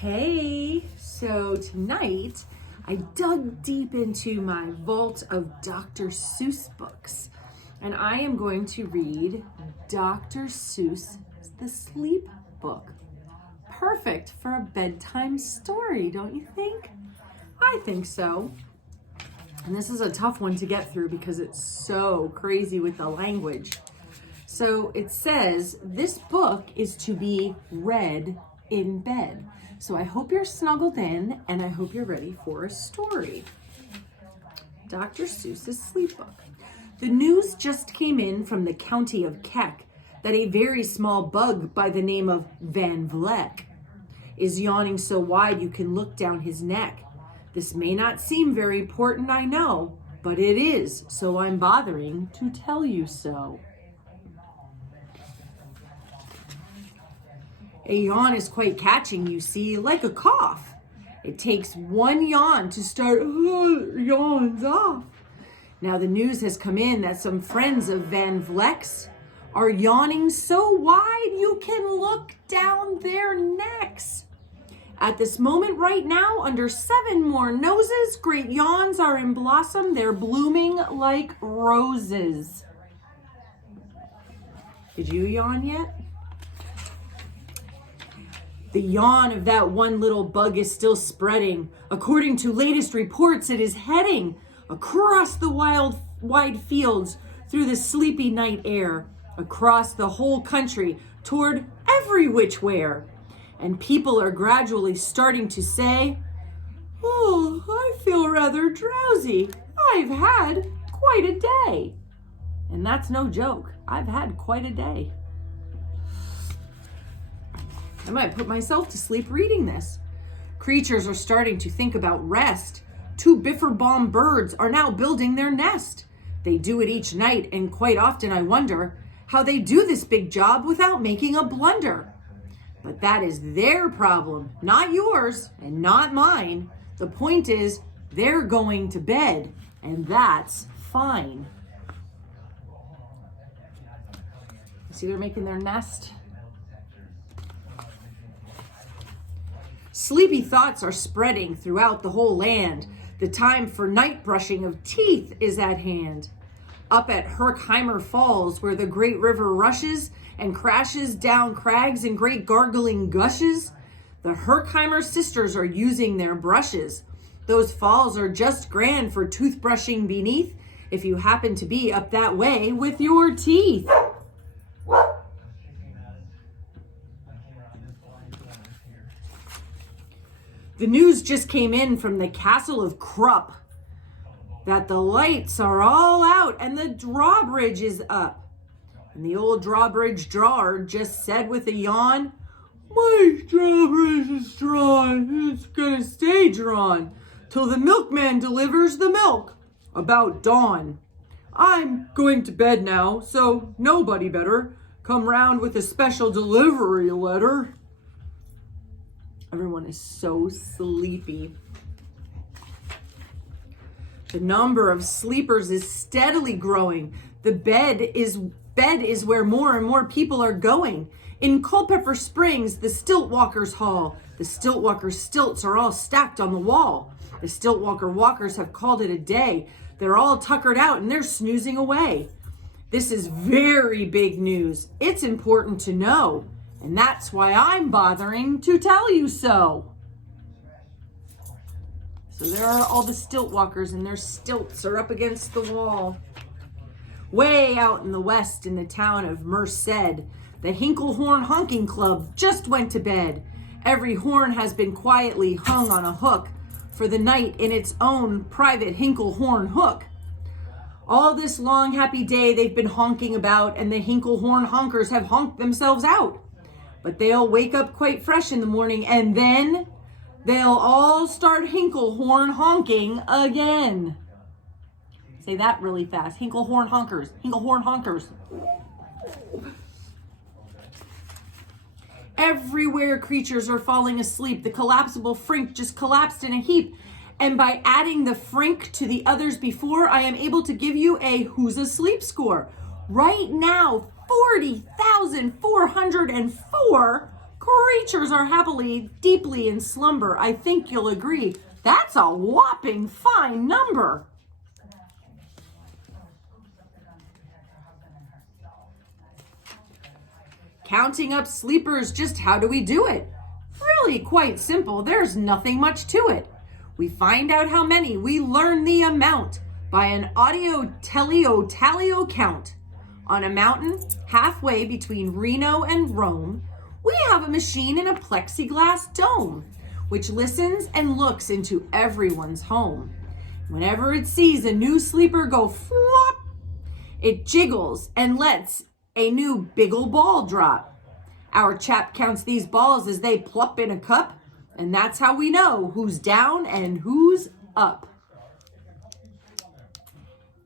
Hey, so tonight I dug deep into my vault of Dr. Seuss books, and I am going to read Dr. Seuss, the Sleep Book. Perfect for a bedtime story, don't you think? I think so. And this is a tough one to get through because it's so crazy with the language. So it says this book is to be read in bed. So I hope you're snuggled in and I hope you're ready for a story. Dr. Seuss's Sleep Book. The news just came in from the county of Keck that a very small bug by the name of Van Vleck is yawning so wide you can look down his neck. This may not seem very important, I know, but it is, so I'm bothering to tell you so. A yawn is quite catching, you see, like a cough. It takes one yawn to start yawns off. Now the news has come in that some friends of Van Vleck's are yawning so wide you can look down their necks. At this moment right now, under 7 more noses, great yawns are in blossom. They're blooming like roses. Did you yawn yet? The yawn of that one little bug is still spreading. According to latest reports, it is heading across the wide fields, through the sleepy night air, across the whole country, toward every which where. And people are gradually starting to say, "Oh, I feel rather drowsy. I've had quite a day." And that's no joke. I've had quite a day. I might put myself to sleep reading this. Creatures are starting to think about rest. 2 biffer-bomb birds are now building their nest. They do it each night, and quite often I wonder how they do this big job without making a blunder. But that is their problem, not yours and not mine. The point is, they're going to bed, and that's fine. See, they're making their nest. Sleepy thoughts are spreading throughout the whole land. The time for night brushing of teeth is at hand. Up at Herkheimer Falls, where the great river rushes and crashes down crags in great gargling gushes, the Herkheimer sisters are using their brushes. Those falls are just grand for toothbrushing beneath, if you happen to be up that way with your teeth. The news just came in from the castle of Krupp that the lights are all out and the drawbridge is up. And the old drawbridge drawer just said with a yawn, "My drawbridge is drawn. It's gonna stay drawn till the milkman delivers the milk about dawn. I'm going to bed now, so nobody better come round with a special delivery letter." Everyone is so sleepy. The number of sleepers is steadily growing. The bed is where more and more people are going. In Culpeper Springs, the Stiltwalkers' Hall. The Stiltwalkers' stilts are all stacked on the wall. The Stiltwalker walkers have called it a day. They're all tuckered out and they're snoozing away. This is very big news. It's important to know. And that's why I'm bothering to tell you so. So there are all the stilt walkers and their stilts are up against the wall. Way out in the west in the town of Merced, the Hinklehorn Honking Club just went to bed. Every horn has been quietly hung on a hook for the night in its own private Hinklehorn hook. All this long happy day they've been honking about, and the Hinklehorn honkers have honked themselves out. But they'll wake up quite fresh in the morning, and then they'll all start Hinklehorn honking again. Say that really fast. Hinklehorn honkers. Hinklehorn honkers. Everywhere creatures are falling asleep. The collapsible frink just collapsed in a heap. And by adding the frink to the others before, I am able to give you a who's asleep score. Right now, 40,404 creatures are happily, deeply in slumber. I think you'll agree that's a whopping fine number. Counting up sleepers, just how do we do it? Really quite simple. There's nothing much to it. We find out how many, we learn the amount by an audio-teleo-tallyo count. On a mountain halfway between Reno and Rome, we have a machine in a plexiglass dome, which listens and looks into everyone's home. Whenever it sees a new sleeper go flop, it jiggles and lets a new big ol' ball drop. Our chap counts these balls as they plop in a cup, and that's how we know who's down and who's up.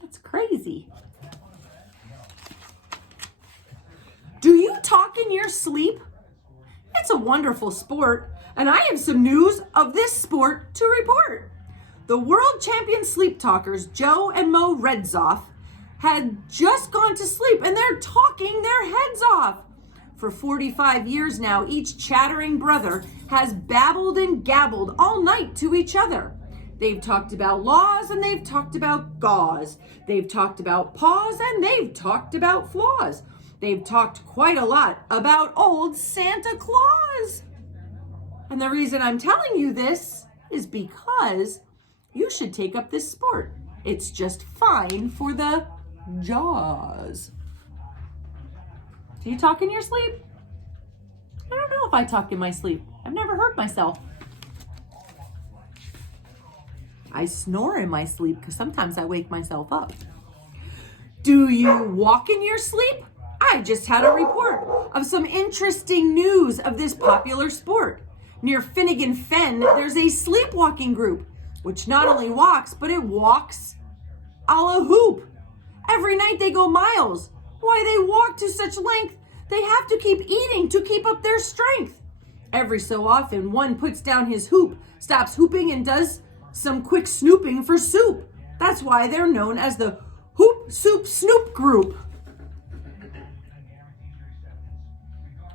That's crazy. Do you talk in your sleep? It's a wonderful sport, and I have some news of this sport to report. The world champion sleep talkers, Joe and Mo Redzoff, had just gone to sleep, and they're talking their heads off. For 45 years now, each chattering brother has babbled and gabbled all night to each other. They've talked about laws and they've talked about gauze. They've talked about paws and they've talked about flaws. They've talked quite a lot about old Santa Claus. And the reason I'm telling you this is because you should take up this sport. It's just fine for the jaws. Do you talk in your sleep? I don't know if I talk in my sleep. I've never heard myself. I snore in my sleep because sometimes I wake myself up. Do you walk in your sleep? I just had a report of some interesting news of this popular sport. Near Finnegan Fen, there's a sleepwalking group, which not only walks, but it walks a la hoop. Every night they go miles. Why they walk to such length? They have to keep eating to keep up their strength. Every so often, one puts down his hoop, stops hooping, and does some quick snooping for soup. That's why they're known as the Hoop Soup Snoop Group.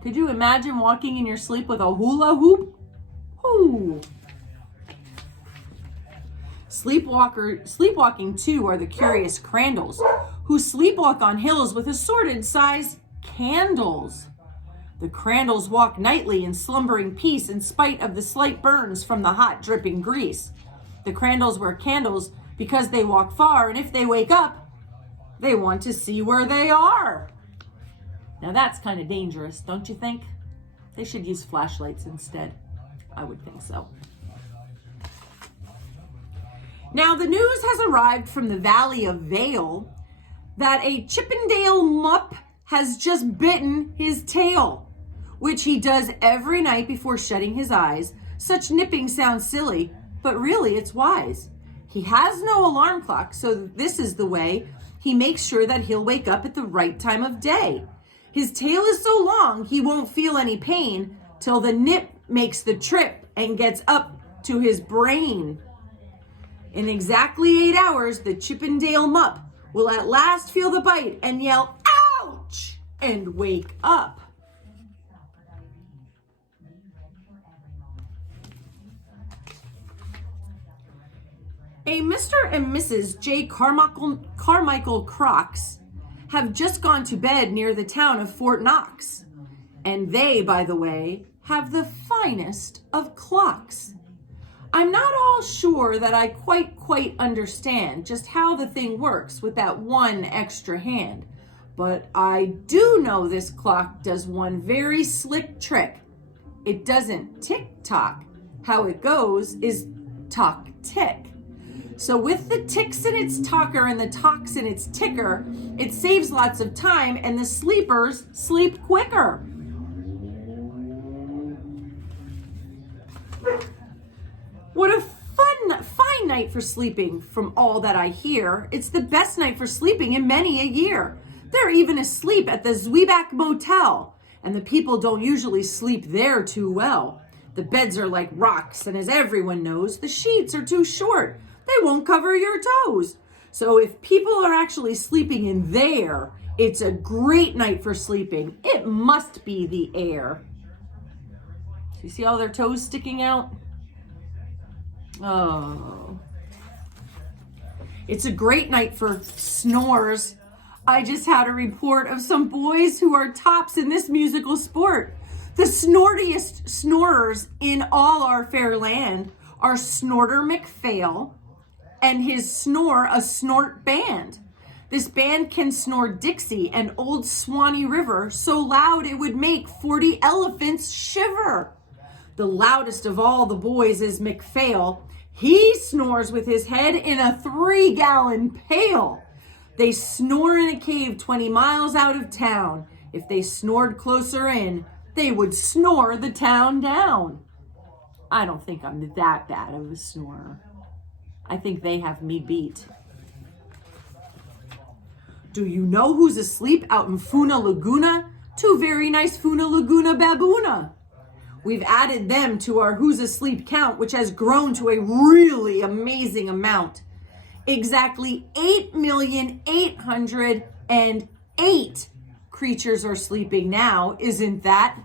Could you imagine walking in your sleep with a hula hoop? Ooh. Sleepwalking too are the curious crandles, who sleepwalk on hills with assorted size candles. The crandles walk nightly in slumbering peace in spite of the slight burns from the hot dripping grease. The crandles wear candles because they walk far, and if they wake up, they want to see where they are. Now that's kind of dangerous, don't you think? They should use flashlights instead. I would think so. Now the news has arrived from the Valley of Vale that a Chippendale mupp has just bitten his tail, which he does every night before shutting his eyes. Such nipping sounds silly, but really it's wise. He has no alarm clock, so this is the way he makes sure that he'll wake up at the right time of day. His tail is so long, he won't feel any pain till the nip makes the trip and gets up to his brain. In exactly 8 hours, the Chippendale mupp will at last feel the bite and yell, "Ouch!" and wake up. A Mr. and Mrs. J. Carmichael Crocs have just gone to bed near the town of Fort Knox. And they, by the way, have the finest of clocks. I'm not all sure that I quite understand just how the thing works with that one extra hand. But I do know this clock does one very slick trick. It doesn't tick-tock. How it goes is tock-tick. So with the ticks in its talker and the tocks in its ticker, it saves lots of time and the sleepers sleep quicker. What a fine night for sleeping. From all that I hear, it's the best night for sleeping in many a year. They're even asleep at the Zweebach Motel, and the people don't usually sleep there too well. The beds are like rocks, and as everyone knows, the sheets are too short. They won't cover your toes. So if people are actually sleeping in there, it's a great night for sleeping. It must be the air. You see all their toes sticking out? Oh. It's a great night for snores. I just had a report of some boys who are tops in this musical sport. The snortiest snorers in all our fair land are Snorter McPhail and his Snore a Snort Band. This band can snore Dixie and Old Swanee River so loud it would make 40 elephants shiver. The loudest of all the boys is McPhail. He snores with his head in a 3-gallon pail. They snore in a cave 20 miles out of town. If they snored closer in, they would snore the town down. I don't think I'm that bad of a snorer. I think they have me beat. Do you know who's asleep out in Funa Laguna? 2 very nice Funa Laguna baboona. We've added them to our Who's Asleep count, which has grown to a really amazing amount. Exactly 8,808 creatures are sleeping now. Isn't that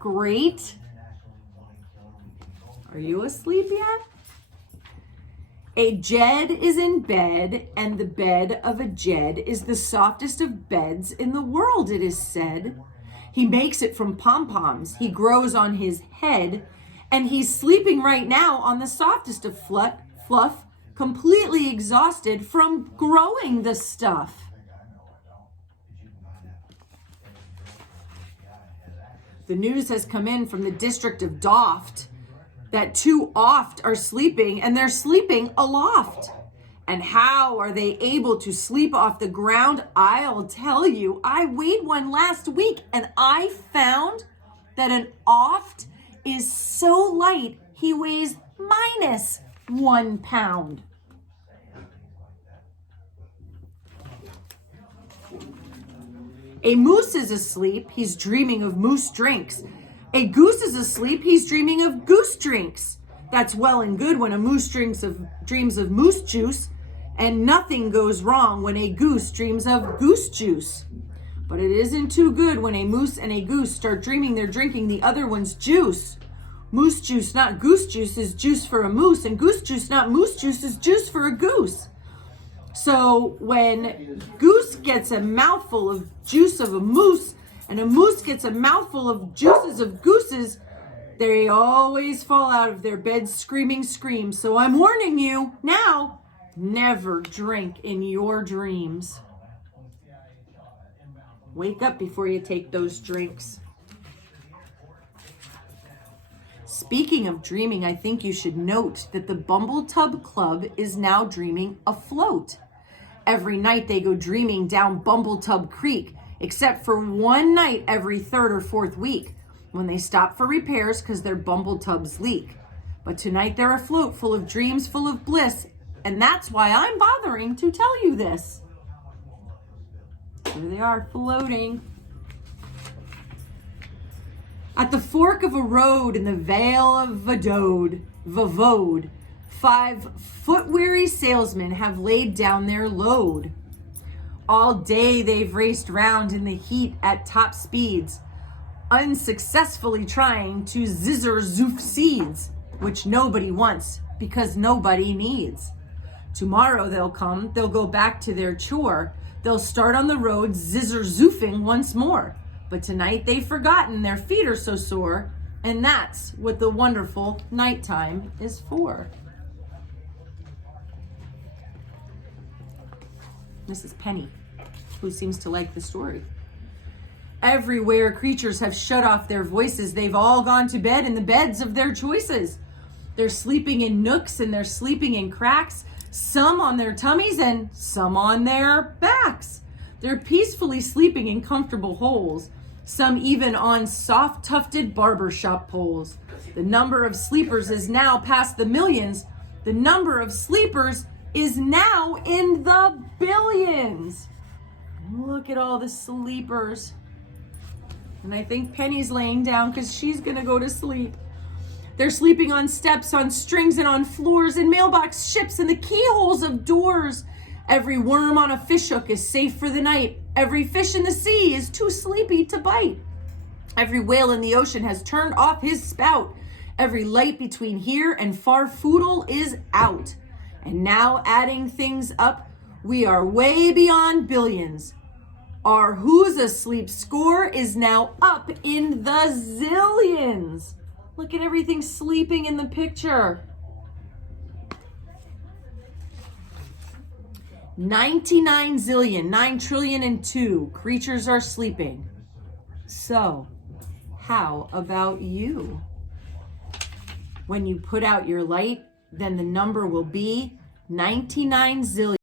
great? Are you asleep yet? A Jed is in bed, and the bed of a Jed is the softest of beds in the world, it is said. He makes it from pom-poms. He grows on his head, and he's sleeping right now on the softest of fluff, completely exhausted from growing the stuff. The news has come in from the district of Doft that 2 oft are sleeping, and they're sleeping aloft. And how are they able to sleep off the ground? I'll tell you. I weighed one last week, and I found that an oft is so light he weighs -1 pound. A moose is asleep, he's dreaming of moose drinks. A goose is asleep, he's dreaming of goose drinks. That's well and good when a moose dreams of moose juice, and nothing goes wrong when a goose dreams of goose juice. But it isn't too good when a moose and a goose start dreaming they're drinking the other one's juice. Moose juice, not goose juice, is juice for a moose, and goose juice, not moose juice, is juice for a goose. So when goose gets a mouthful of juice of a moose, and a moose gets a mouthful of juices of gooses, they always fall out of their beds screaming screams. So I'm warning you now, never drink in your dreams. Wake up before you take those drinks. Speaking of dreaming, I think you should note that the Bumbletub Club is now dreaming afloat. Every night they go dreaming down Bumbletub Creek, except for one night every 3rd or 4th week when they stop for repairs because their Bumbletubs leak. But tonight they're afloat, full of dreams, full of bliss, and that's why I'm bothering to tell you this. There they are, floating. At the fork of a road in the Vale of Vavode, 5 foot-weary salesmen have laid down their load. All day they've raced round in the heat at top speeds, unsuccessfully trying to zizzer zoof seeds, which nobody wants because nobody needs. Tomorrow they'll go back to their chore. They'll start on the road zizzer zoofing once more. But tonight they've forgotten their feet are so sore, and that's what the wonderful nighttime is for. This is Penny, who seems to like the story. Everywhere creatures have shut off their voices. They've all gone to bed in the beds of their choices. They're sleeping in nooks and they're sleeping in cracks, some on their tummies and some on their backs. They're peacefully sleeping in comfortable holes, some even on soft tufted barbershop poles. The number of sleepers is now past the millions. The number of sleepers is now in the billions. Look at all the sleepers. And I think Penny's laying down because she's gonna go to sleep. They're sleeping on steps, on strings, and on floors, in mailbox ships, and the keyholes of doors. Every worm on a fishhook is safe for the night. Every fish in the sea is too sleepy to bite. Every whale in the ocean has turned off his spout. Every light between here and Farfoodle is out. And now adding things up, we are way beyond billions. Our Who's Asleep score is now up in the zillions. Look at everything sleeping in the picture. 99 zillion, 9 trillion and 2 creatures are sleeping. So, how about you? When you put out your light, then the number will be 99 zillion.